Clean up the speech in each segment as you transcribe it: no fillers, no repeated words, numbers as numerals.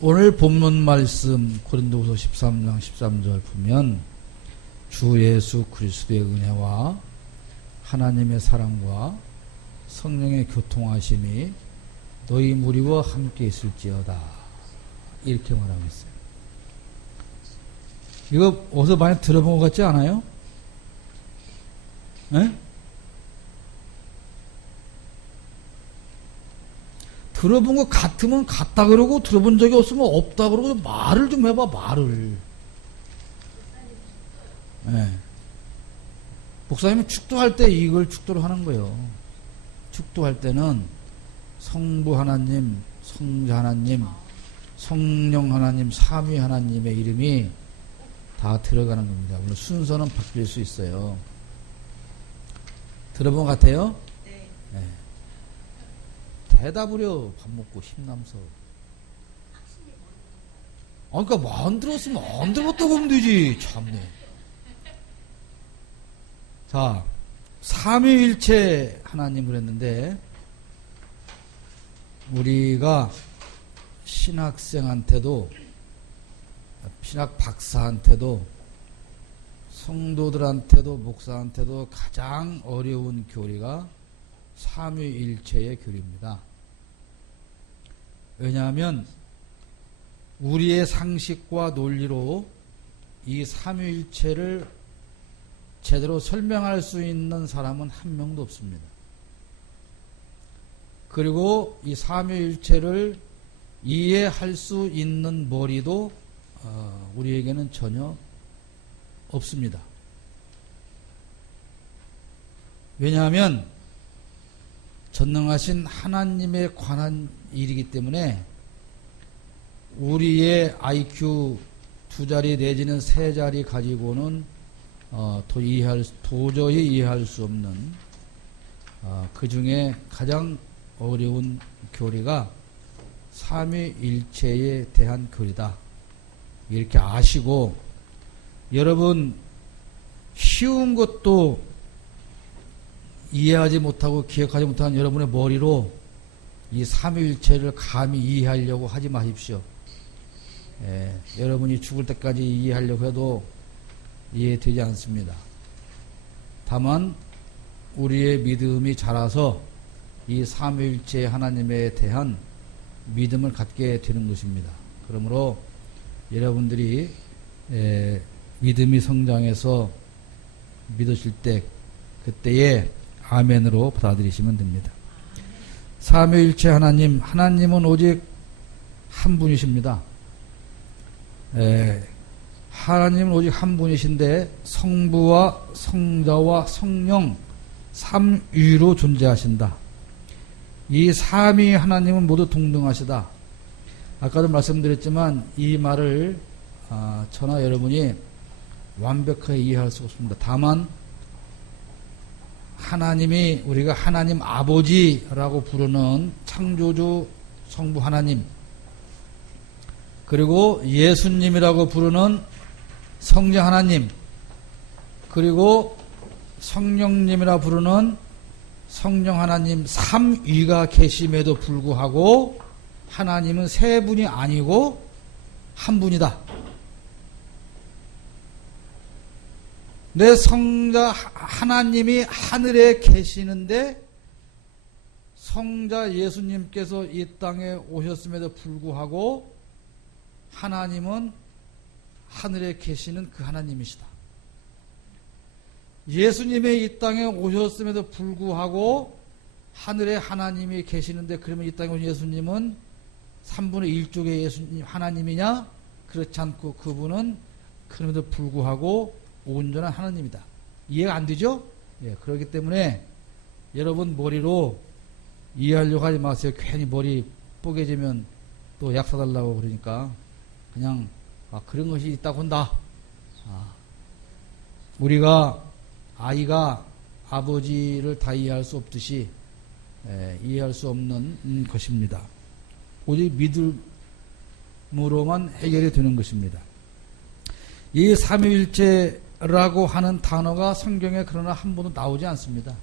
오늘 본문 말씀 고린도후서 13장 13절 보면 주 예수 그리스도의 은혜와 하나님의 사랑과 성령의 교통하심이 너희 무리와 함께 있을지어다 이렇게 말하고 있어요. 이거 어디서 많이 들어본 것 같지 않아요? 에? 들어본 것 같으면 같다 그러고 들어본 적이 없으면 없다 그러고 말을 좀 해봐 말을. 네. 목사님이 축도할 때 이걸 축도를 하는 거예요. 축도할 때는 성부 하나님, 성자 하나님, 성령 하나님, 삼위 하나님의 이름이 다 들어가는 겁니다. 물론 순서는 바뀔 수 있어요. 들어본 것 같아요? 네. 네. 대답을 해. 밥 먹고 힘남서. 그러니까 뭐 안 들었으면 안 들었다고 하면 되지. 참네. 자, 삼위일체 하나님을 했는데 우리가 신학생한테도 신학 박사한테도 성도들한테도 목사한테도 가장 어려운 교리가 삼위일체의 교리입니다. 왜냐하면 우리의 상식과 논리로 이 삼위일체를 제대로 설명할 수 있는 사람은 한 명도 없습니다. 그리고 이 삼위일체를 이해할 수 있는 머리도 우리에게는 전혀 없습니다. 왜냐하면 전능하신 하나님에 관한 일이기 때문에 우리의 IQ 두 자리 내지는 세 자리 가지고는 도저히 이해할 수 없는 그 중에 가장 어려운 교리가 삼위일체에 대한 교리다. 이렇게 아시고 여러분 쉬운 것도 이해하지 못하고 기억하지 못하는 여러분의 머리로 이 삼위일체를 감히 이해하려고 하지 마십시오. 여러분이 죽을 때까지 이해하려고 해도 이해되지 않습니다. 다만 우리의 믿음이 자라서 이 삼위일체 하나님에 대한 믿음을 갖게 되는 것입니다. 그러므로 여러분들이 믿음이 성장해서 믿으실 때 그때에 아멘으로 받아들이시면 됩니다. 삼위일체 하나님은 오직 한 분이십니다. 하나님은 오직 한 분이신데 성부와 성자와 성령 삼위로 존재하신다. 이 삼위 하나님은 모두 동등하시다. 아까도 말씀드렸지만 이 말을 저나 여러분이 완벽하게 이해할 수 없습니다. 다만 하나님이 우리가 하나님 아버지라고 부르는 창조주 성부 하나님, 그리고 예수님이라고 부르는 성자 하나님, 그리고 성령님이라 부르는 성령 하나님 삼위가 계심에도 불구하고 하나님은 세 분이 아니고 한 분이다. 내 성자 하나님이 하늘에 계시는데 성자 예수님께서 이 땅에 오셨음에도 불구하고 하나님은 하늘에 계시는 그 하나님이시다. 예수님이 이 땅에 오셨음에도 불구하고 하늘에 하나님이 계시는데 그러면 이 땅에 오신 예수님은 3분의 1쪽의 예수님 하나님이냐? 그렇지 않고 그분은 그럼에도 불구하고 온전한 하나님이다. 이해가 안 되죠? 예, 그렇기 때문에 여러분 머리로 이해하려고 하지 마세요. 괜히 머리 뽀개지면 또 약 사달라고 그러니까 그냥 그런 것이 있다고 한다. 우리가 아이가 아버지를 다 이해할 수 없듯이 이해할 수 없는 것입니다. 오직 믿음으로만 해결이 되는 것입니다. 이 삼위일체라고 하는 단어가 성경에 그러나 한 번도 나오지 않습니다.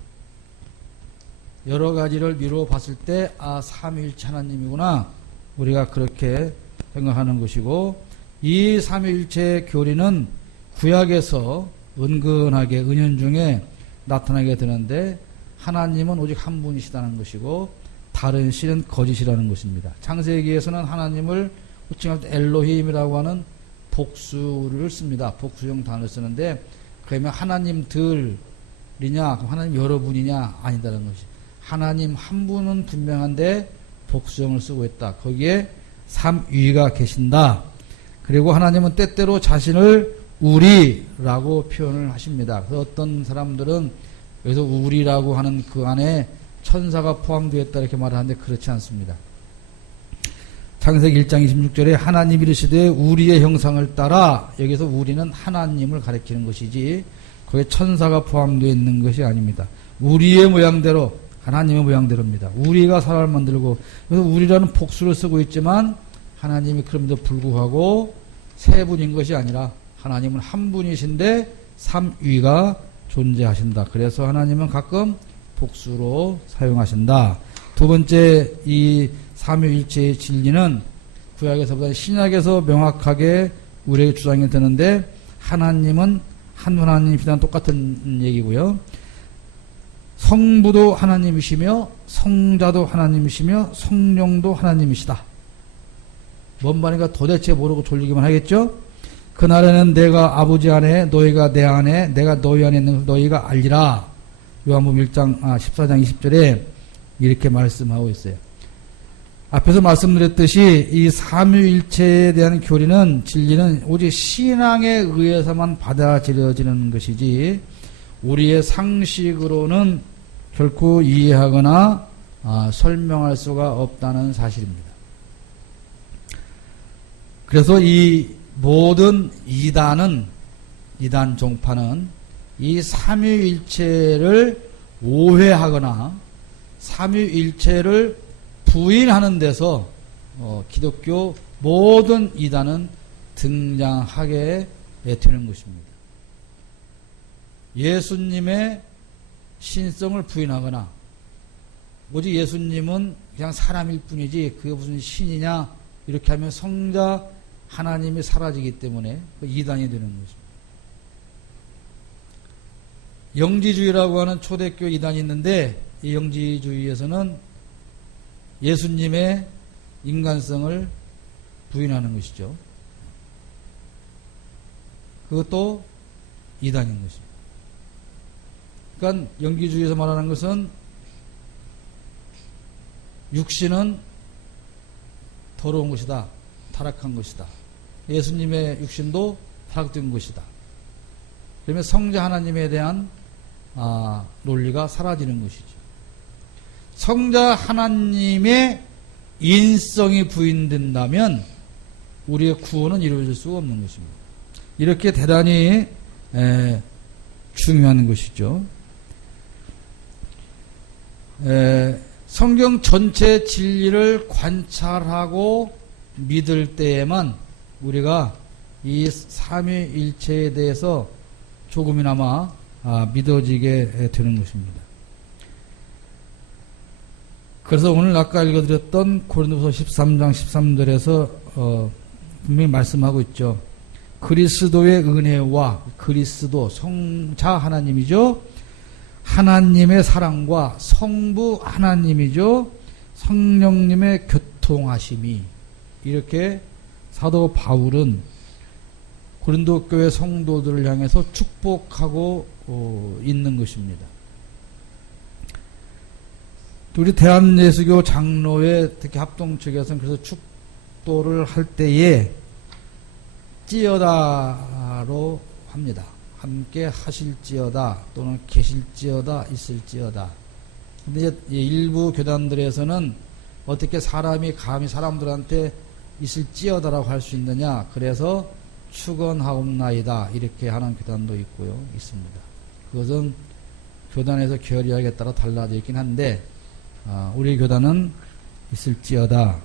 여러 가지를 미루어 봤을 때 삼위일체 하나님이구나 우리가 그렇게 생각하는 것이고, 이 삼위일체 교리는 구약에서 은근하게 은연중에 나타나게 되는데, 하나님은 오직 한 분이시다는 것이고 다른 신은 거짓이라는 것입니다. 창세기에서는 하나님을 호칭할 때 엘로힘이라고 하는 복수를 씁니다. 복수형 단어를 쓰는데, 그러면 하나님들이냐 하나님 여러분이냐 아니다라는 것이, 하나님 한 분은 분명한데 복수형을 쓰고 있다. 거기에 삼위가 계신다. 그리고 하나님은 때때로 자신을 우리라고 표현을 하십니다. 그래서 어떤 사람들은 여기서 우리라고 하는 그 안에 천사가 포함되어 있다 이렇게 말하는데 그렇지 않습니다. 창세기 1장 26절에 하나님이 이르시되 우리의 형상을 따라, 여기서 우리는 하나님을 가리키는 것이지 거기에 천사가 포함되어 있는 것이 아닙니다. 우리의 모양대로, 하나님의 모양대로입니다. 우리가 사람을 만들고, 그래서 우리라는 복수를 쓰고 있지만 하나님이 그럼에도 불구하고 세 분인 것이 아니라 하나님은 한 분이신데 삼위가 존재하신다. 그래서 하나님은 가끔 복수로 사용하신다. 두 번째, 이 삼위일체의 진리는 구약에서보다 신약에서 명확하게 우리에게 주장이 되는데, 하나님은 한 하나님이시다는 똑같은 얘기고요. 성부도 하나님이시며 성자도 하나님이시며 성령도 하나님이시다. 뭔 말인가 도대체 모르고 졸리기만 하겠죠? 그날에는 내가 아버지 안에 너희가 내 안에 내가 너희 안에 있는 것을 너희가 알리라. 요한복음 14장 20절에 이렇게 말씀하고 있어요. 앞에서 말씀드렸듯이 이 삼위일체에 대한 교리는, 진리는 오직 신앙에 의해서만 받아들여지는 것이지 우리의 상식으로는 결코 이해하거나 설명할 수가 없다는 사실입니다. 그래서 이 모든 이단 종파는 이 삼위일체를 오해하거나 삼위일체를 부인하는 데서 기독교 모든 이단은 등장하게 되는 것입니다. 예수님의 신성을 부인하거나, 오직 예수님은 그냥 사람일 뿐이지 그게 무슨 신이냐 이렇게 하면 성자 하나님이 사라지기 때문에 이단이 되는 것입니다. 영지주의라고 하는 초대교 이단이 있는데, 이 영지주의에서는 예수님의 인간성을 부인하는 것이죠. 그것도 이단인 것입니다. 그러니까 영지주의에서 말하는 것은 육신은 더러운 것이다, 타락한 것이다. 예수님의 육신도 타락된 것이다. 그러면 성자 하나님에 대한 논리가 사라지는 것이죠. 성자 하나님의 인성이 부인된다면 우리의 구원은 이루어질 수가 없는 것입니다. 이렇게 대단히 중요한 것이죠. 성경 전체 진리를 관찰하고 믿을 때에만 우리가 이 삼위일체에 대해서 조금이나마 믿어지게 되는 것입니다. 그래서 오늘 아까 읽어드렸던 고린도서 13장 13절에서 분명히 말씀하고 있죠. 그리스도의 은혜와, 그리스도 성자 하나님이죠. 하나님의 사랑과 성부 하나님이죠. 성령님의 교통하심이, 이렇게 사도 바울은 고린도 교회 성도들을 향해서 축복하고 있는 것입니다. 우리 대한예수교 장로회 특히 합동 측에서는 그래서 축도를 할 때에 찌어다로 합니다. 함께 하실지어다 또는 계실지어다 있을지어다. 근데 일부 교단들에서는 어떻게 사람이 감히 사람들한테 있을지어다라고 할 수 있느냐, 그래서 축원하옵나이다 이렇게 하는 교단도 있고요, 있습니다. 그것은 교단에서 결의하기에 따라 달라져 있긴 한데, 우리 교단은 있을지어다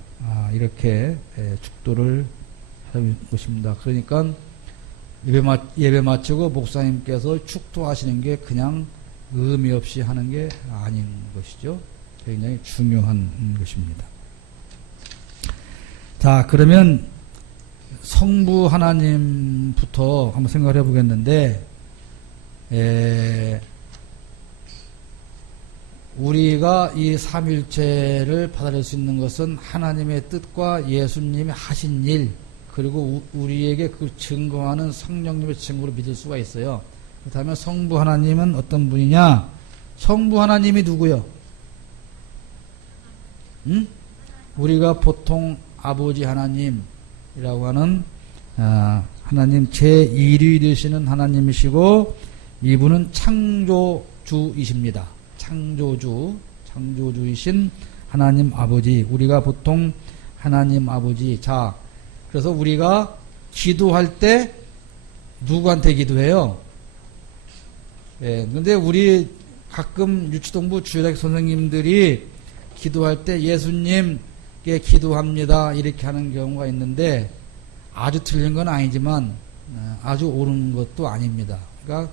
이렇게 축도를 하는 것입니다. 그러니까 예배 마치고 목사님께서 축도하시는 게 그냥 의미 없이 하는 게 아닌 것이죠. 굉장히 중요한 것입니다. 자, 그러면 성부 하나님부터 한번 생각을 해보겠는데, 우리가 이 삼일체를 받아들일 수 있는 것은 하나님의 뜻과 예수님이 하신 일, 그리고 우리에게 그 증거하는 성령님의 증거로 믿을 수가 있어요. 그렇다면 성부 하나님은 어떤 분이냐? 성부 하나님이 누구요? 응? 우리가 보통 아버지 하나님이라고 하는 하나님 제1위 되시는 하나님이시고, 이분은 창조주이십니다. 창조주이신 하나님 아버지, 우리가 보통 하나님 아버지. 자, 그래서 우리가 기도할 때 누구한테 기도해요? 근데 우리 가끔 유치동부 주일학 선생님들이 기도할 때 예수님께 기도합니다 이렇게 하는 경우가 있는데, 아주 틀린 건 아니지만 아주 옳은 것도 아닙니다. 그러니까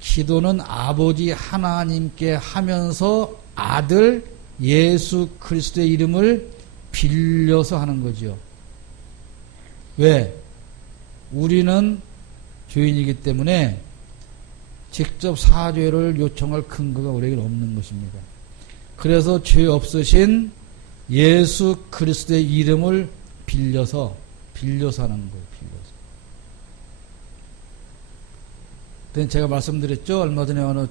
기도는 아버지 하나님께 하면서 아들 예수 그리스도의 이름을 빌려서 하는 거죠. 왜? 우리는 죄인이기 때문에 직접 사죄를 요청할 근거가 우리에게 없는 것입니다. 그래서 죄 없으신 예수 그리스도의 이름을 빌려서 하는 거예요. 제가 말씀드렸죠. 얼마 전에 어느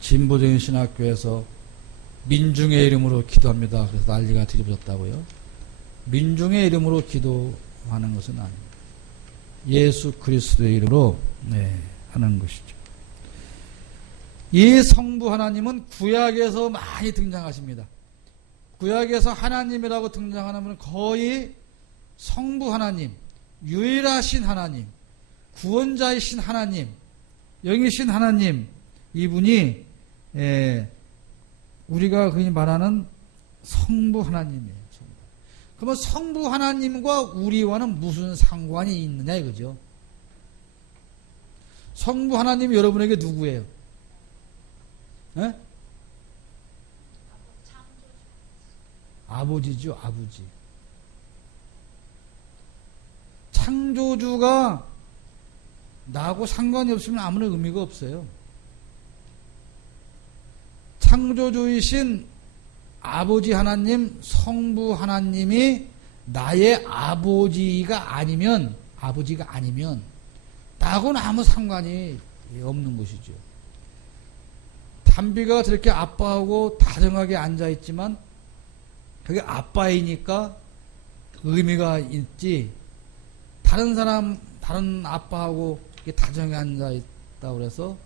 진보적인 신학교에서 민중의 이름으로 기도합니다. 그래서 난리가 뒤집어졌다고요. 민중의 이름으로 기도하는 것은 아닙니다. 예수 그리스도의 이름으로 하는 것이죠. 이 성부 하나님은 구약에서 많이 등장하십니다. 구약에서 하나님이라고 등장하는 분은 거의 성부 하나님, 유일하신 하나님, 구원자이신 하나님, 영이신 하나님, 이분이 우리가 흔히 말하는 성부 하나님이에요. 그러면 성부 하나님과 우리와는 무슨 상관이 있느냐 이거죠. 성부 하나님이 여러분에게 누구예요? 아버지죠, 아버지. 창조주가 나하고 상관이 없으면 아무런 의미가 없어요. 창조주이신 아버지 하나님, 성부 하나님이 나의 아버지가 아니면 나하고는 아무 상관이 없는 것이죠. 담비가 저렇게 아빠하고 다정하게 앉아있지만 그게 아빠이니까 의미가 있지, 다른 아빠하고 다정하게 앉아있다고 그래서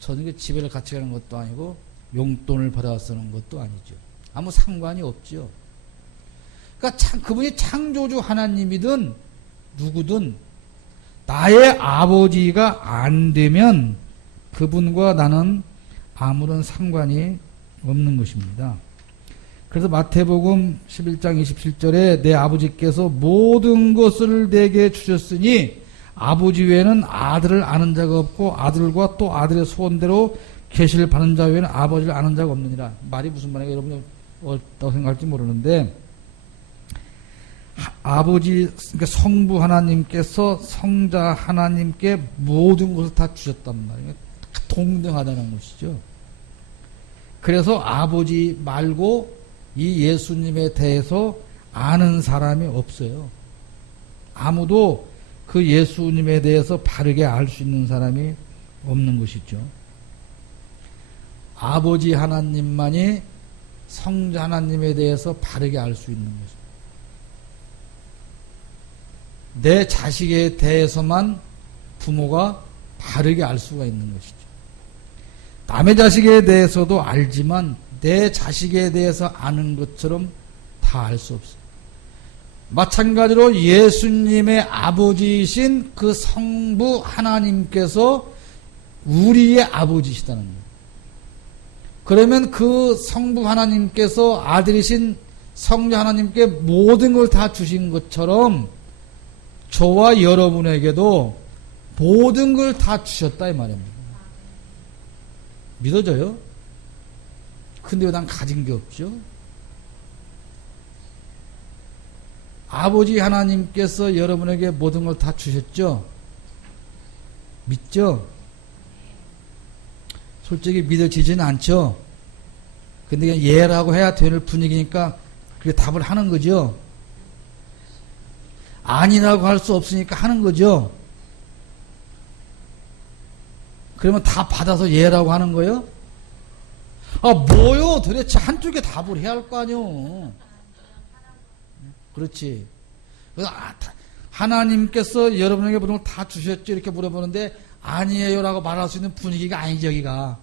저녁에 집에를 같이 가는 것도 아니고 용돈을 받아 쓰는 것도 아니죠. 아무 상관이 없죠. 그러니까 그분이 창조주 하나님이든 누구든 나의 아버지가 안 되면 그분과 나는 아무런 상관이 없는 것입니다. 그래서 마태복음 11장 27절에 내 아버지께서 모든 것을 내게 주셨으니 아버지 외에는 아들을 아는 자가 없고 아들과 또 아들의 소원대로 계시를 받는 자 외에는 아버지를 아는 자가 없느니라. 말이 무슨 말인가 여러분이 어떻다고 생각할지 모르는데, 아버지, 그러니까 성부 하나님께서 성자 하나님께 모든 것을 다 주셨단 말이에요. 동등하다는 것이죠. 그래서 아버지 말고 이 예수님에 대해서 아는 사람이 없어요. 아무도 그 예수님에 대해서 바르게 알 수 있는 사람이 없는 것이죠. 아버지 하나님만이 성자 하나님에 대해서 바르게 알 수 있는 것입니다. 내 자식에 대해서만 부모가 바르게 알 수가 있는 것이죠. 남의 자식에 대해서도 알지만 내 자식에 대해서 아는 것처럼 다 알 수 없어요. 마찬가지로 예수님의 아버지이신 그 성부 하나님께서 우리의 아버지시다는 거예요. 그러면 그 성부 하나님께서 아들이신 성자 하나님께 모든 걸 다 주신 것처럼 저와 여러분에게도 모든 걸 다 주셨다 이 말입니다. 믿어져요? 근데 왜 난 가진 게 없죠? 아버지 하나님께서 여러분에게 모든 걸 다 주셨죠? 믿죠? 솔직히 믿어지지는 않죠? 근데 그냥 예라고 해야 되는 분위기니까 그게 답을 하는 거죠? 아니라고 할 수 없으니까 하는 거죠? 그러면 다 받아서 예라고 하는 거예요? 아, 뭐요? 도대체 한쪽에 답을 해야 할 거 아니요? 그렇지. 하나님께서 여러분에게 모든 걸 다 주셨죠? 이렇게 물어보는데, 아니에요 라고 말할 수 있는 분위기가 아니죠, 여기가.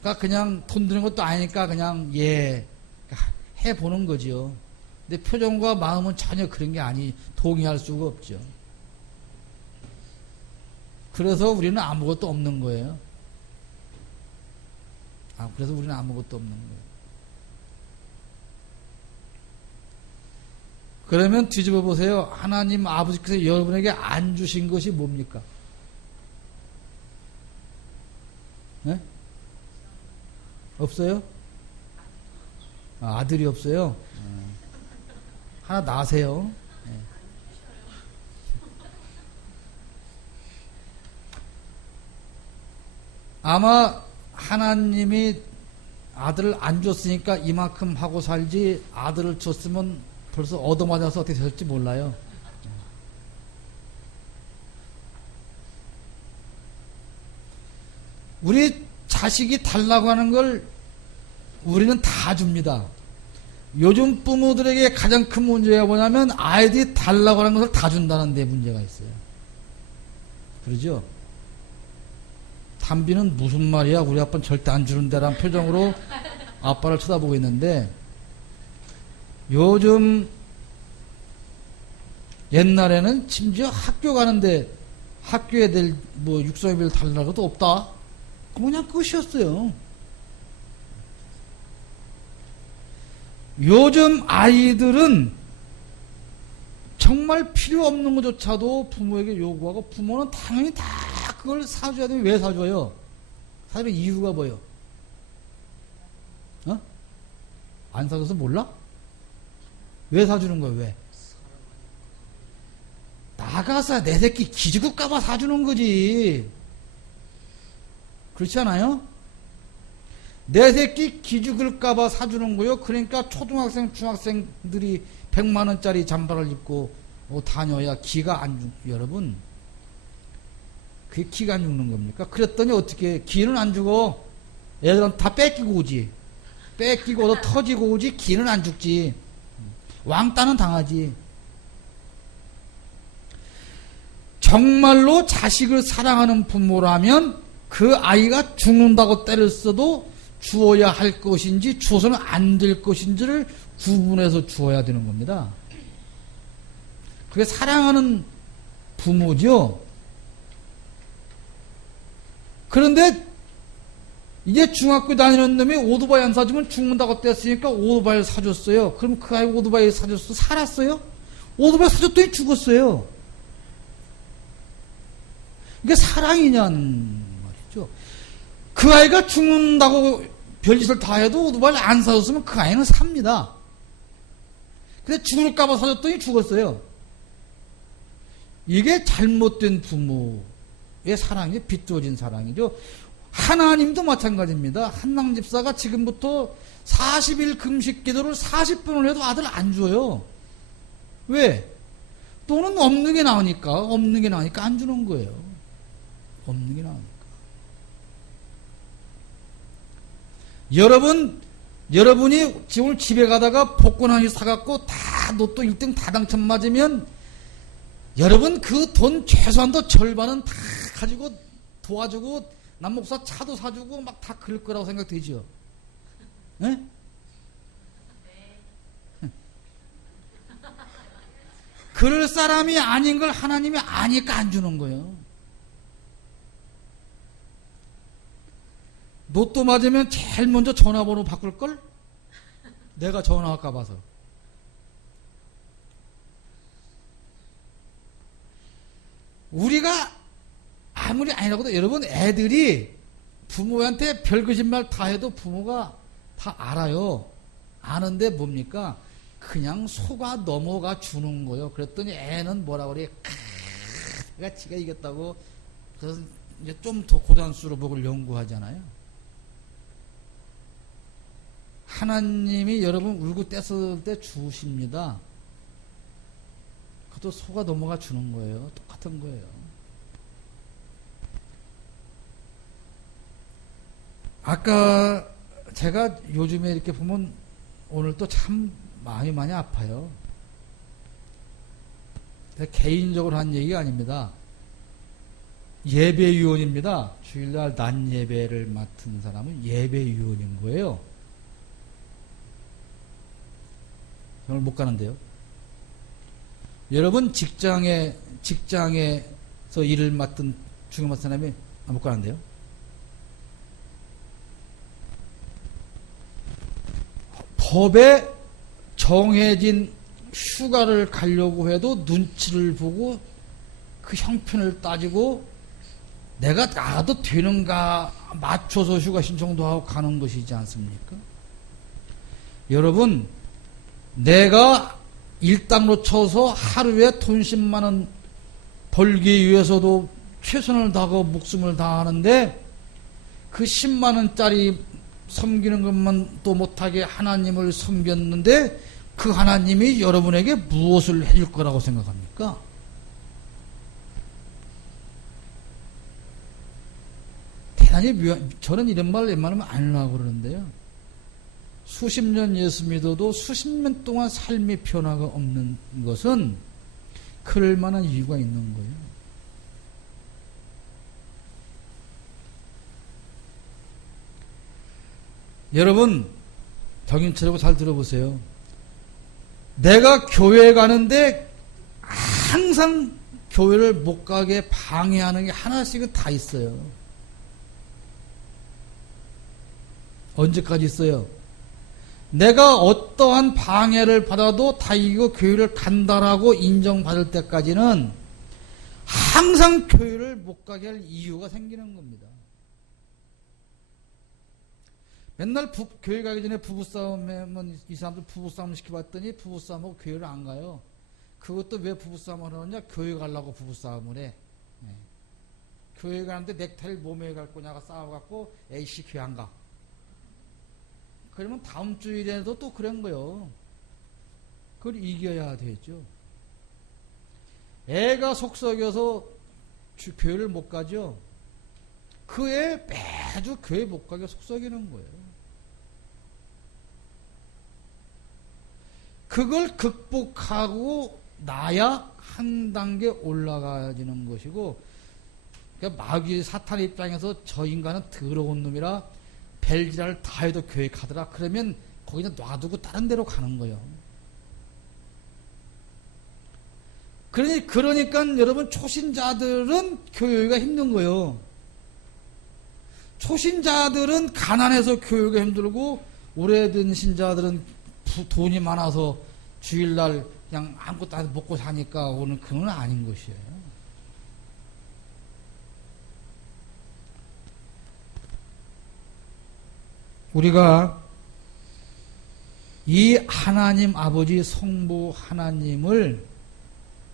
그러니까 그냥 돈 드는 것도 아니니까 그냥, 예, 해보는 거죠. 근데 표정과 마음은 전혀 그런 게 동의할 수가 없죠. 그래서 우리는 아무것도 없는 거예요. 그래서 우리는 아무것도 없는 거예요. 그러면 뒤집어 보세요. 하나님 아버지께서 여러분에게 안 주신 것이 뭡니까? 네? 없어요? 아들이 없어요? 하나 낳으세요. 네. 아마 하나님이 아들을 안 줬으니까 이만큼 하고 살지, 아들을 줬으면 벌써 얻어맞아서 어떻게 됐을지 몰라요. 우리 자식이 달라고 하는 걸 우리는 다 줍니다. 요즘 부모들에게 가장 큰 문제가 뭐냐면 아이들이 달라고 하는 것을 다 준다는 데 문제가 있어요. 그러죠? 담비는 무슨 말이야? 우리 아빠는 절대 안 주는데라는 표정으로 아빠를 쳐다보고 있는데, 요즘 옛날에는 심지어 학교 가는데 학교 애들 뭐 육성회비를 달라고도 없다. 그냥 끝이었어요. 요즘 아이들은 정말 필요 없는 것조차도 부모에게 요구하고, 부모는 당연히 다 그걸 사줘야 되면 왜 사줘요? 사주는 이유가 뭐예요? 안 사줘서 몰라? 왜 사주는 거예요? 왜? 나가서 내 새끼 기죽을까봐 사주는 거지. 그렇지 않아요? 내 새끼 기죽을까봐 사주는 거요. 그러니까 초등학생, 중학생들이 100만원짜리 잠바를 입고 다녀야 기가 안 여러분, 그게 기가 안 죽는 겁니까? 그랬더니 어떻게, 기는 안 죽어. 애들은 다 뺏기고 오지. 뺏기고 얻어 터지고 오지, 기는 안 죽지. 왕따는 당하지. 정말로 자식을 사랑하는 부모라면 그 아이가 죽는다고 때렸어도 주어야 할 것인지 주어서는 안 될 것인지를 구분해서 주어야 되는 겁니다. 그게 사랑하는 부모죠. 그런데 이제 중학교 다니는 놈이 오토바이 안 사주면 죽는다고 뗐으니까 오토바이를 사줬어요. 그럼 그 아이 오토바이 사줬어? 살았어요? 오토바이 사줬더니 죽었어요. 이게 사랑이냐는 말이죠. 그 아이가 죽는다고 별짓을 다 해도 오토바이를 안 사줬으면 그 아이는 삽니다. 근데 죽을까봐 사줬더니 죽었어요. 이게 잘못된 부모의 사랑이 비뚤어진 사랑이죠. 하나님도 마찬가지입니다. 한낭 집사가 지금부터 40일 금식 기도를 40분을 해도 아들 안 줘요. 왜? 또는 없는 게 나오니까 안 주는 거예요. 없는 게 나오니까. 여러분이 오늘 집에 가다가 복권 하나 사갖고 다 로또 1등 다 당첨 맞으면 여러분 그 돈 최소한도 절반은 다 가지고 도와주고 남목사 차도 사주고 막 다 그럴 거라고 생각되죠? 네? 그럴 사람이 아닌 걸 하나님이 아니까 안 주는 거예요. 로또 맞으면 제일 먼저 전화번호 바꿀걸? 내가 전화할까 봐서. 우리가 아무리 아니라고도 여러분 애들이 부모한테 별 거짓말 다 해도 부모가 다 알아요. 아는데 뭡니까? 그냥 속아 넘어가 주는 거예요. 그랬더니 애는 뭐라 그래? 내가 지가 이겼다고. 그래서 이제 좀 더 고단수로 목을 연구하잖아요. 하나님이 여러분 울고 뗐을 때 주십니다. 그것도 속아 넘어가 주는 거예요. 똑같은 거예요. 아까 제가 요즘에 이렇게 보면 오늘 또 참 마음이 많이 아파요. 개인적으로 한 얘기가 아닙니다. 예배위원입니다. 주일날 낮 예배를 맡은 사람은 예배위원인 거예요. 오늘 못 가는데요. 여러분 직장에서 일을 맡은 중요 맡은 사람이 못 가는데요. 법에 정해진 휴가를 가려고 해도 눈치를 보고 그 형편을 따지고 내가 나가도 되는가 맞춰서 휴가 신청도 하고 가는 것이지 않습니까? 여러분, 내가 일당으로 쳐서 하루에 돈 10만 원 벌기 위해서도 최선을 다하고 목숨을 다하는데 그 10만 원짜리 섬기는 것만 또 못하게 하나님을 섬겼는데 그 하나님이 여러분에게 무엇을 해줄 거라고 생각합니까? 대단히 저는 이런 말 웬만하면 안 하려고 그러는데요. 수십 년 예수 믿어도 수십 년 동안 삶의 변화가 없는 것은 그럴 만한 이유가 있는 거예요. 여러분, 정신 차리고 잘 들어보세요. 내가 교회 가는데 항상 교회를 못 가게 방해하는 게 하나씩은 다 있어요. 언제까지 있어요? 내가 어떠한 방해를 받아도 다 이거 교회를 간다라고 인정받을 때까지는 항상 교회를 못 가게 할 이유가 생기는 겁니다. 맨날 교회 가기 전에 부부싸움하면 이 사람들 부부싸움 시켜봤더니 부부싸움하고 교회를 안 가요. 그것도 왜 부부싸움을 하느냐? 교회 가려고 부부싸움을 해. 네. 교회 가는데 넥타이를 몸에 갈 거냐가 싸워갖고 에이씨 교회 안 가. 그러면 다음 주일에도 또 그런 거요. 그걸 이겨야 되죠. 애가 속썩여서 교회를 못 가죠. 그 애 매주 교회 못 가게 속썩이는 거예요. 그걸 극복하고 나야 한 단계 올라가지는 것이고, 그러니까 마귀 사탄 입장에서 저 인간은 더러운 놈이라 벨지라를 다 해도 교회 가더라. 그러면 거기다 놔두고 다른 데로 가는 거예요. 그러니까 여러분 초신자들은 교회가 힘든 거예요. 초신자들은 가난해서 교회가 힘들고 오래된 신자들은 돈이 많아서 주일날 그냥 아무것도 안 먹고 사니까 오는 그건 아닌 것이에요. 우리가 이 하나님 아버지 성부 하나님을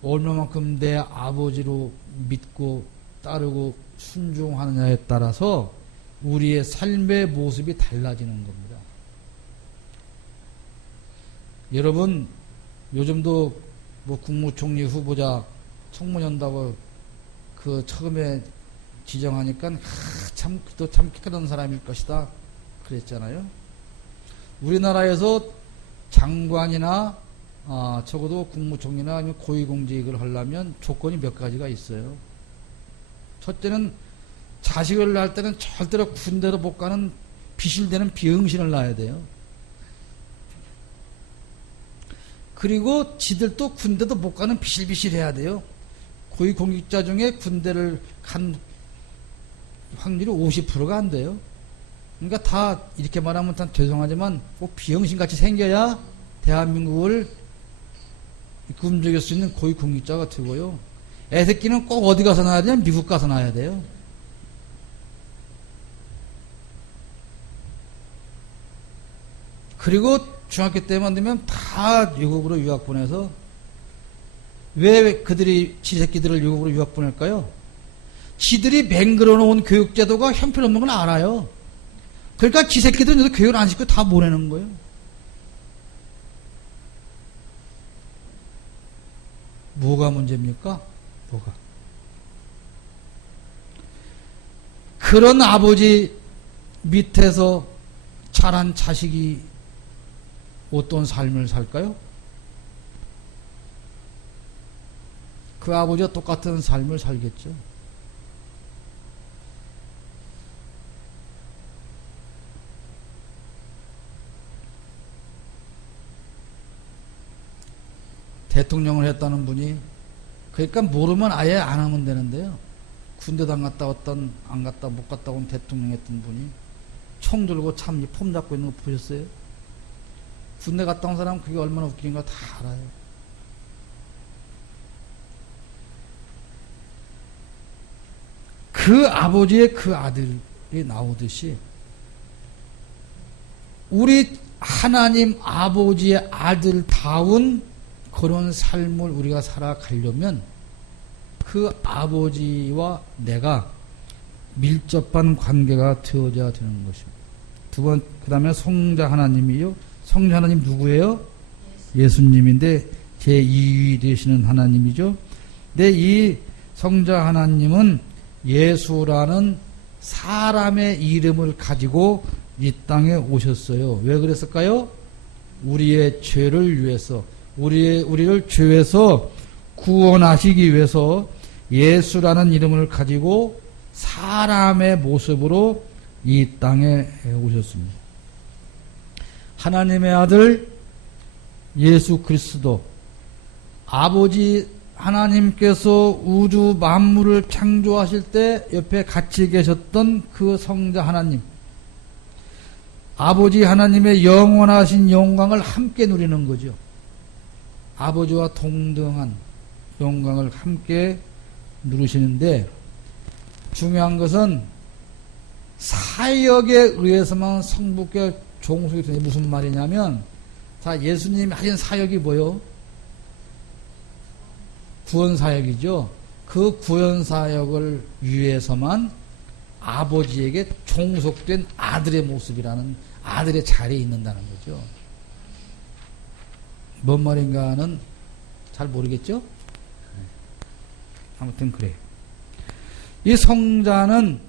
얼마만큼 내 아버지로 믿고 따르고 순종하느냐에 따라서 우리의 삶의 모습이 달라지는 겁니다. 여러분, 요즘도 뭐 국무총리 후보자 청문 연다고 그 처음에 지정하니까 참 키 크던 사람일 것이다 그랬잖아요. 우리나라에서 장관이나 적어도 국무총리나 아니면 고위공직을 하려면 조건이 몇 가지가 있어요. 첫째는 자식을 낳을 때는 절대로 군대로 못 가는 비실대는 비응신을 낳아야 돼요. 그리고 지들도 군대도 못 가는 비실비실해야 돼요. 고위공직자 중에 군대를 간 확률이 50%가 안 돼요. 그러니까 다 이렇게 말하면 다 죄송하지만 꼭 비응신같이 생겨야 대한민국을 움직일 수 있는 고위공직자가 되고요. 애새끼는 꼭 어디 가서 낳아야 되냐? 미국 가서 낳아야 돼요. 그리고 중학교 때만 되면 다 외국으로 유학 보내서 왜 그들이 지 새끼들을 외국으로 유학 보낼까요? 지들이 맹글어 놓은 교육제도가 형편없는 건 알아요. 그러니까 지 새끼들은 여기서 교육을 안 시키고 다 보내는 거예요. 뭐가 문제입니까? 뭐가? 그런 아버지 밑에서 자란 자식이 어떤 삶을 살까요? 그 아버지와 똑같은 삶을 살겠죠. 대통령을 했다는 분이, 그러니까 모르면 아예 안 하면 되는데요. 군대도 안 갔다 왔던, 안 갔다 못 갔다 온 대통령 했던 분이 총 들고 참 폼 잡고 있는 거 보셨어요? 군대 갔다 온 사람은 그게 얼마나 웃긴가 다 알아요. 그 아버지의 그 아들이 나오듯이 우리 하나님 아버지의 아들다운 그런 삶을 우리가 살아가려면 그 아버지와 내가 밀접한 관계가 되어져야 되는 것입니다. 두 번, 그 다음에 성자 하나님이요. 성자 하나님 누구예요? 예수님인데 제2위 되시는 하나님이죠. 근데 이 성자 하나님은 예수라는 사람의 이름을 가지고 이 땅에 오셨어요. 왜 그랬을까요? 우리의 죄를 위해서, 우리를 죄에서 구원하시기 위해서 예수라는 이름을 가지고 사람의 모습으로 이 땅에 오셨습니다. 하나님의 아들 예수 그리스도, 아버지 하나님께서 우주 만물을 창조하실 때 옆에 같이 계셨던 그 성자 하나님, 아버지 하나님의 영원하신 영광을 함께 누리는 거죠. 아버지와 동등한 영광을 함께 누리시는데, 중요한 것은 사역에 의해서만 성부께 종속이 되는 게 무슨 말이냐면, 자, 예수님이 하신 사역이 뭐요? 구원사역이죠. 그 구원사역을 위해서만 아버지에게 종속된 아들의 모습이라는, 아들의 자리에 있는다는 거죠. 뭔 말인가는 잘 모르겠죠? 아무튼 그래요. 이 성자는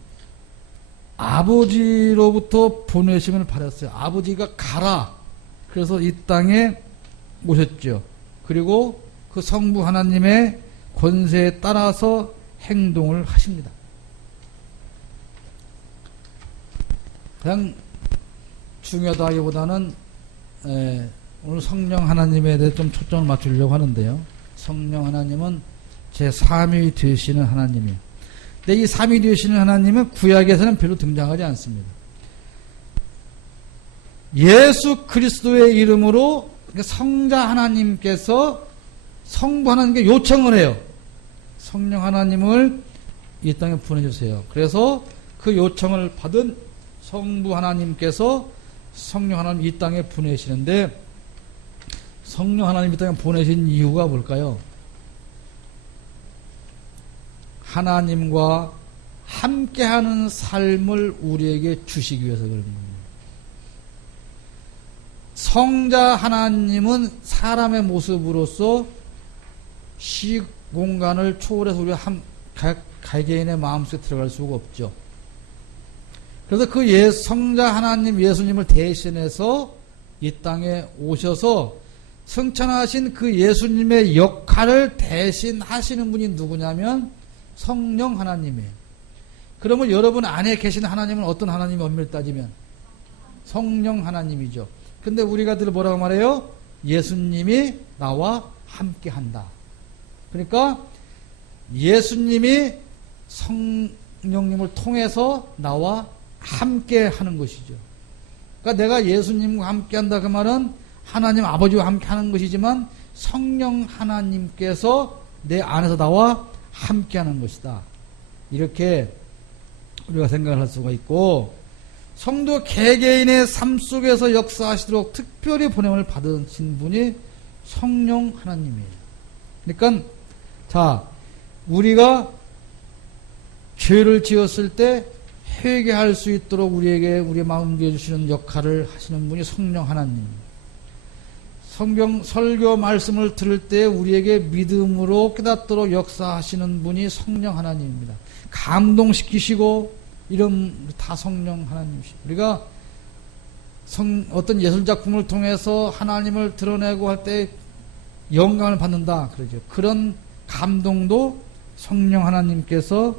아버지로부터 보내심을 받았어요. 아버지가 가라. 그래서 이 땅에 오셨죠. 그리고 그 성부 하나님의 권세에 따라서 행동을 하십니다. 그냥 중요하다기보다는 오늘 성령 하나님에 대해 좀 초점을 맞추려고 하는데요. 성령 하나님은 제3위 되시는 하나님이에요. 근데 이 3위 되시는 하나님은 구약에서는 별로 등장하지 않습니다. 예수 그리스도의 이름으로 성자 하나님께서 성부 하나님께 요청을 해요. 성령 하나님을 이 땅에 보내주세요. 그래서 그 요청을 받은 성부 하나님께서 성령 하나님 이 땅에 보내시는데, 성령 하나님 이 땅에 보내신 이유가 뭘까요? 하나님과 함께하는 삶을 우리에게 주시기 위해서 그런 겁니다. 성자 하나님은 사람의 모습으로서 시공간을 초월해서 우리가 개개인의 마음속에 들어갈 수가 없죠. 그래서 그 성자 하나님 예수님을 대신해서 이 땅에 오셔서 승천하신 그 예수님의 역할을 대신 하시는 분이 누구냐면 성령 하나님이에요. 그러면 여러분 안에 계신 하나님은 어떤 하나님이 엄밀히 따지면 성령 하나님이죠. 근데 우리가 늘 뭐라고 말해요? 예수님이 나와 함께 한다. 그러니까 예수님이 성령님을 통해서 나와 함께 하는 것이죠. 그러니까 내가 예수님과 함께 한다 그 말은 하나님 아버지와 함께 하는 것이지만 성령 하나님께서 내 안에서 나와 함께 하는 것이다. 이렇게 우리가 생각을 할 수가 있고, 성도 개개인의 삶 속에서 역사하시도록 특별히 보냄을 받으신 분이 성령 하나님이에요. 그러니까 자, 우리가 죄를 지었을 때 회개할 수 있도록 우리에게 우리의 마음 여 주시는 역할을 하시는 분이 성령 하나님입니다. 성경 설교 말씀을 들을 때 우리에게 믿음으로 깨닫도록 역사하시는 분이 성령 하나님입니다. 감동시키시고 이런 다 성령 하나님이시죠. 우리가 어떤 예술 작품을 통해서 하나님을 드러내고 할 때 영감을 받는다 그러죠. 그런 감동도 성령 하나님께서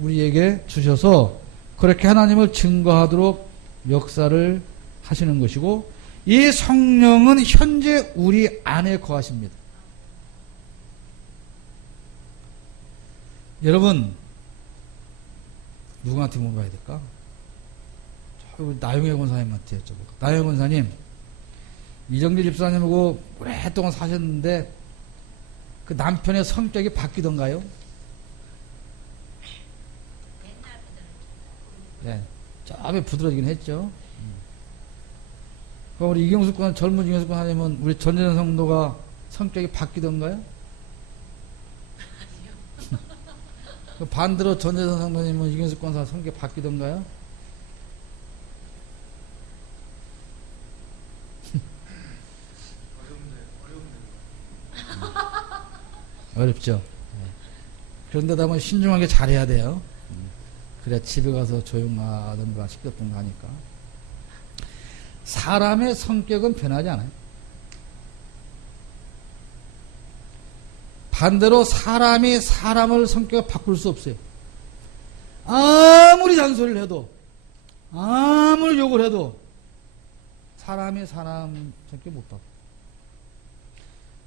우리에게 주셔서 그렇게 하나님을 증거하도록 역사를 하시는 것이고, 이 성령은 현재 우리 안에 거하십니다. 여러분, 누구한테 물어봐야 될까? 나영애 권사님한테 여쭤볼까? 나영애 권사님, 이정길 집사님하고 오랫동안 사셨는데 그 남편의 성격이 바뀌던가요? 네, 좀 부드러지긴 했죠. 그럼 우리 젊은 이경숙 권사님은 우리 전재전 성도가 성격이 바뀌던가요? 반대로 전재전 성도님은 이경숙 권사 성격이 바뀌던가요? 어렵죠. 그런데도 한번 신중하게 잘해야 돼요. 그래 집에 가서 조용하던가 시끄럽던가 하니까. 사람의 성격은 변하지 않아요. 반대로 사람이 사람을 성격을 바꿀 수 없어요. 아무리 잔소리를 해도, 아무리 욕을 해도 사람이 사람 성격 못 바꿔요.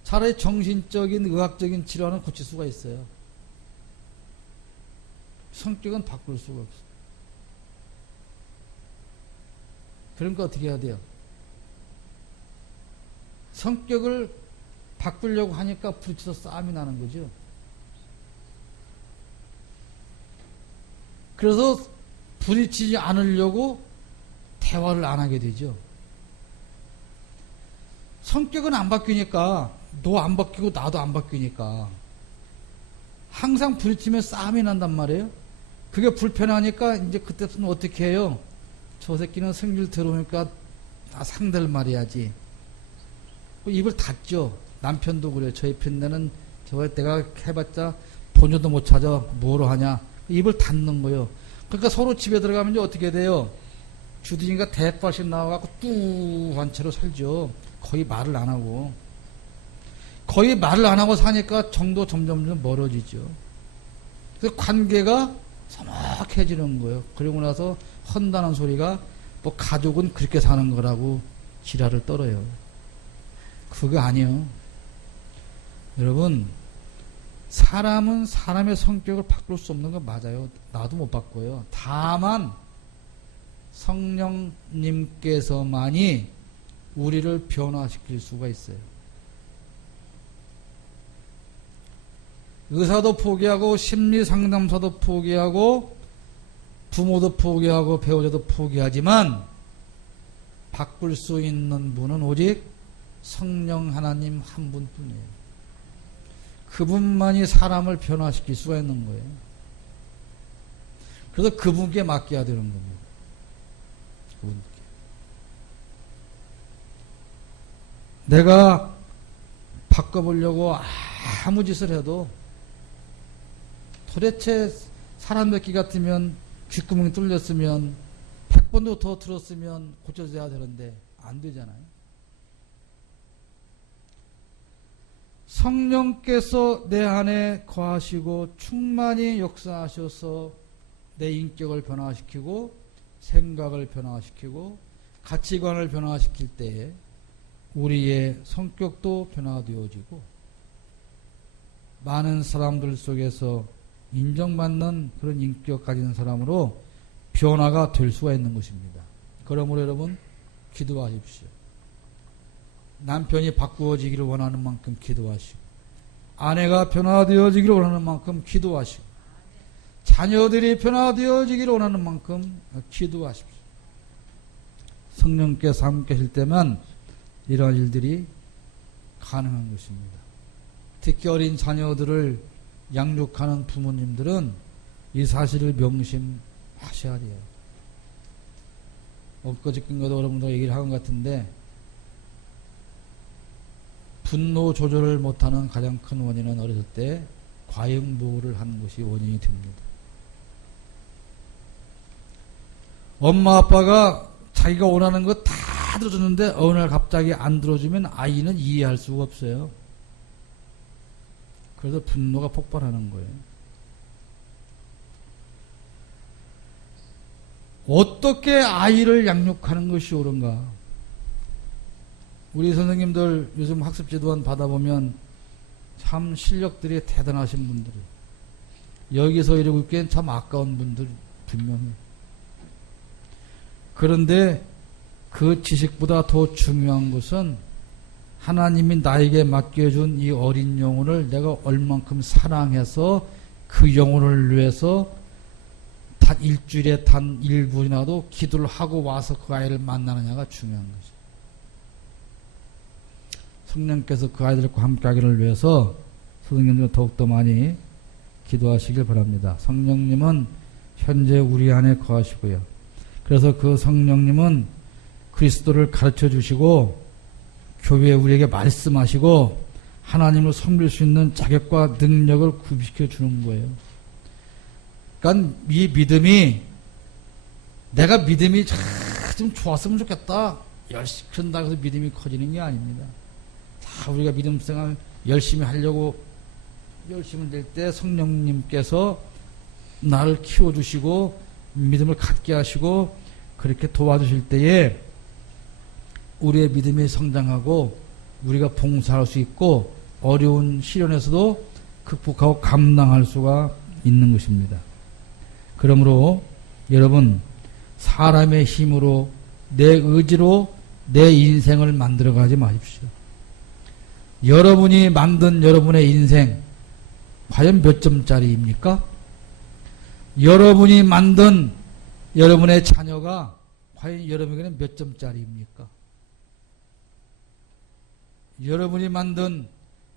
차라리 정신적인 의학적인 질환은 고칠 수가 있어요. 성격은 바꿀 수가 없어요. 그러니까 어떻게 해야 돼요? 성격을 바꾸려고 하니까 부딪혀서 싸움이 나는 거죠. 그래서 부딪히지 않으려고 대화를 안 하게 되죠. 성격은 안 바뀌니까, 너 안 바뀌고 나도 안 바뀌니까 항상 부딪히면 싸움이 난단 말이에요. 그게 불편하니까 이제 그때부터는 어떻게 해요? 저 새끼는 성질 들어오니까 나 상대를 말해야지. 입을 닫죠. 남편도 그래요. 저희 편내는 내가 해봤자 본전도 못 찾아 뭐로 하냐. 입을 닫는 거예요. 그러니까 서로 집에 들어가면 이제 어떻게 돼요? 주둥이가 대빨씩 나와갖고 뚜한 채로 살죠. 거의 말을 안 하고. 거의 말을 안 하고 사니까 정도 점점 멀어지죠. 그래서 관계가 서먹해지는 거예요. 그러고 나서 헌다는 소리가 뭐 가족은 그렇게 사는 거라고 지랄을 떨어요. 그거 아니에요. 여러분, 사람은 사람의 성격을 바꿀 수 없는 건 맞아요. 나도 못 바꿔요. 다만 성령님께서만이 우리를 변화시킬 수가 있어요. 의사도 포기하고 심리상담사도 포기하고 부모도 포기하고 배우자도 포기하지만 바꿀 수 있는 분은 오직 성령 하나님 한 분뿐이에요. 그분만이 사람을 변화시킬 수가 있는 거예요. 그래서 그분께 맡겨야 되는 겁니다. 그분께. 내가 바꿔보려고 아무 짓을 해도 도대체 사람 뵙기 같으면 귓구멍이 뚫렸으면 100번도 더 들었으면 고쳐져야 되는데 안 되잖아요. 성령께서 내 안에 거하시고 충만히 역사하셔서 내 인격을 변화시키고 생각을 변화시키고 가치관을 변화시킬 때에 우리의 성격도 변화되어지고 많은 사람들 속에서 인정받는 그런 인격 가진 사람으로 변화가 될 수가 있는 것입니다. 그러므로 여러분 기도하십시오. 남편이 바꾸어지기를 원하는 만큼 기도하시고, 아내가 변화되어지기를 원하는 만큼 기도하시고, 자녀들이 변화되어지기를 원하는 만큼 기도하십시오. 성령께서 함께 하실 때만 이러한 일들이 가능한 것입니다. 특히 어린 자녀들을 양육하는 부모님들은 이 사실을 명심하셔야 돼요. 엊그저께인가도 여러분들 얘기를 한 것 같은데, 분노 조절을 못하는 가장 큰 원인은 어렸을 때 과잉보호를 하는 것이 원인이 됩니다. 엄마 아빠가 자기가 원하는 거 다 들어줬는데 어느 날 갑자기 안 들어주면 아이는 이해할 수가 없어요. 그래서 분노가 폭발하는 거예요. 어떻게 아이를 양육하는 것이 옳은가? 우리 선생님들 요즘 학습 지도안 받아보면 참 실력들이 대단하신 분들이, 여기서 이러고 있기엔 참 아까운 분들 분명히. 그런데 그 지식보다 더 중요한 것은 하나님이 나에게 맡겨준 이 어린 영혼을 내가 얼만큼 사랑해서 그 영혼을 위해서 단 일주일에 단 1분이라도 기도를 하고 와서 그 아이를 만나느냐가 중요한 거죠. 성령께서 그 아이들과 함께 하기를 위해서 선생님들 더욱더 많이 기도하시길 바랍니다. 성령님은 현재 우리 안에 거하시고요. 그래서 그 성령님은 그리스도를 가르쳐 주시고 교회에 우리에게 말씀하시고 하나님을 섬길 수 있는 자격과 능력을 구비시켜 주는 거예요. 그러니까 이 믿음이, 내가 믿음이 좀 좋았으면 좋겠다, 열심히 그런다고 해서 믿음이 커지는 게 아닙니다. 자, 우리가 믿음 생활 열심히 하려고 열심히 될 때 성령님께서 나를 키워주시고 믿음을 갖게 하시고 그렇게 도와주실 때에 우리의 믿음이 성장하고 우리가 봉사할 수 있고 어려운 시련에서도 극복하고 감당할 수가 있는 것입니다. 그러므로 여러분, 사람의 힘으로, 내 의지로 내 인생을 만들어가지 마십시오. 여러분이 만든 여러분의 인생 과연 몇 점짜리입니까? 여러분이 만든 여러분의 자녀가 과연 여러분에게는 몇 점짜리입니까? 여러분이 만든,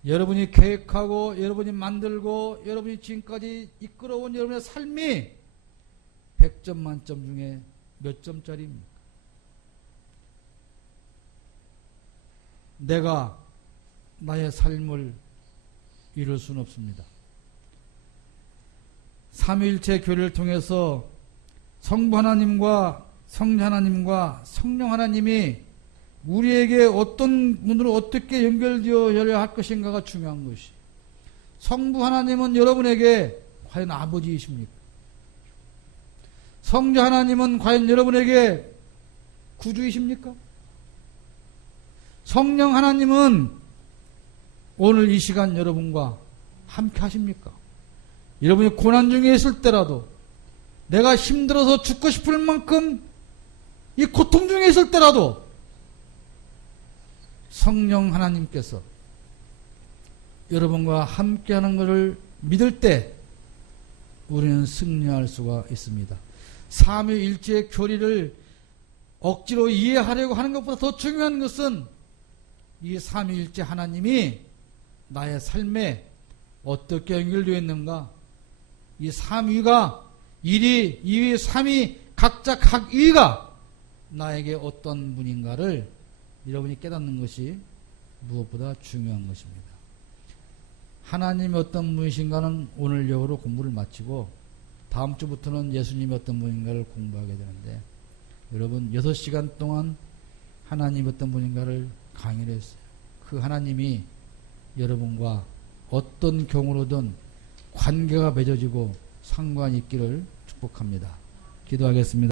여러분이 계획하고 여러분이 만들고 여러분이 지금까지 이끌어온 여러분의 삶이 100점 만점 중에 몇 점짜리입니까? 내가 나의 삶을 이룰 수는 없습니다. 삼위일체 교리를 통해서 성부 하나님과 성자 하나님과 성령 하나님이 우리에게 어떤 분으로 어떻게 연결되어야 할 것인가가 중요한 것이. 성부 하나님은 여러분에게 과연 아버지이십니까? 성자 하나님은 과연 여러분에게 구주이십니까? 성령 하나님은 오늘 이 시간 여러분과 함께 하십니까? 여러분이 고난 중에 있을 때라도, 내가 힘들어서 죽고 싶을 만큼 이 고통 중에 있을 때라도 성령 하나님께서 여러분과 함께하는 것을 믿을 때 우리는 승리할 수가 있습니다. 삼위일체의 교리를 억지로 이해하려고 하는 것보다 더 중요한 것은 이 삼위일체 하나님이 나의 삶에 어떻게 연결되어 있는가, 이 삼위가 1위, 2위, 3위 각자 각 위가 나에게 어떤 분인가를 여러분이 깨닫는 것이 무엇보다 중요한 것입니다. 하나님이 어떤 분이신가는 오늘 여부로 공부를 마치고 다음 주부터는 예수님이 어떤 분인가를 공부하게 되는데, 여러분 6시간 동안 하나님이 어떤 분인가를 강의를 했어요. 그 하나님이 여러분과 어떤 경우로든 관계가 맺어지고 상관이 있기를 축복합니다. 기도하겠습니다.